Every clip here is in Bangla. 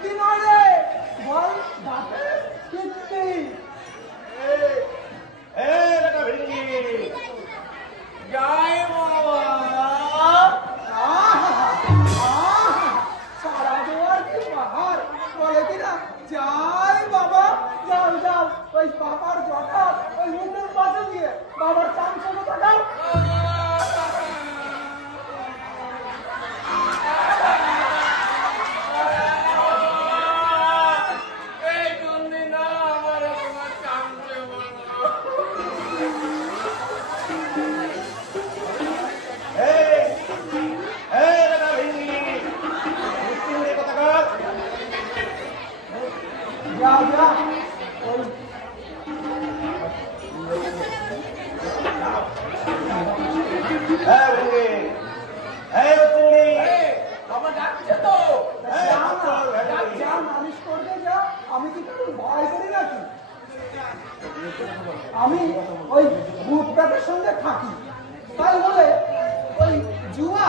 বুদ্ধি নয় রে বল আমি কি ভয় করি নাকি আমি ওই ভূতটাদের সঙ্গে থাকি। তাই বলে ওই জুয়া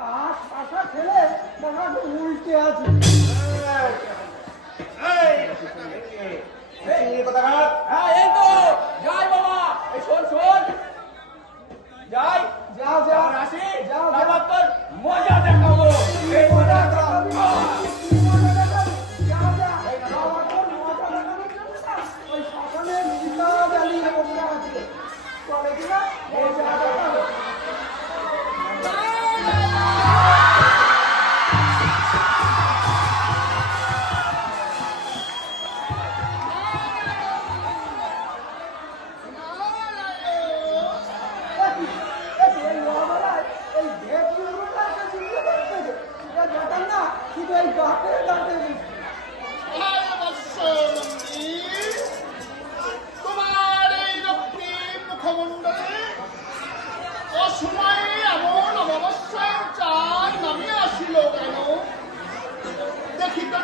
তাস পাশা খেলে দেখা উল্টে আছে।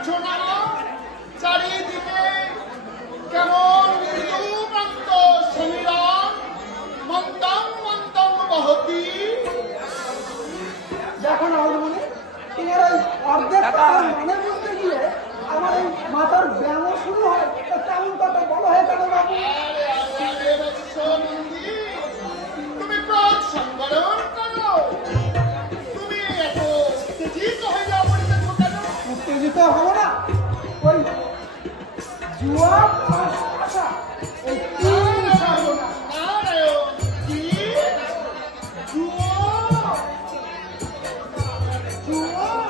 you're not তো হলো না ওই জুয়া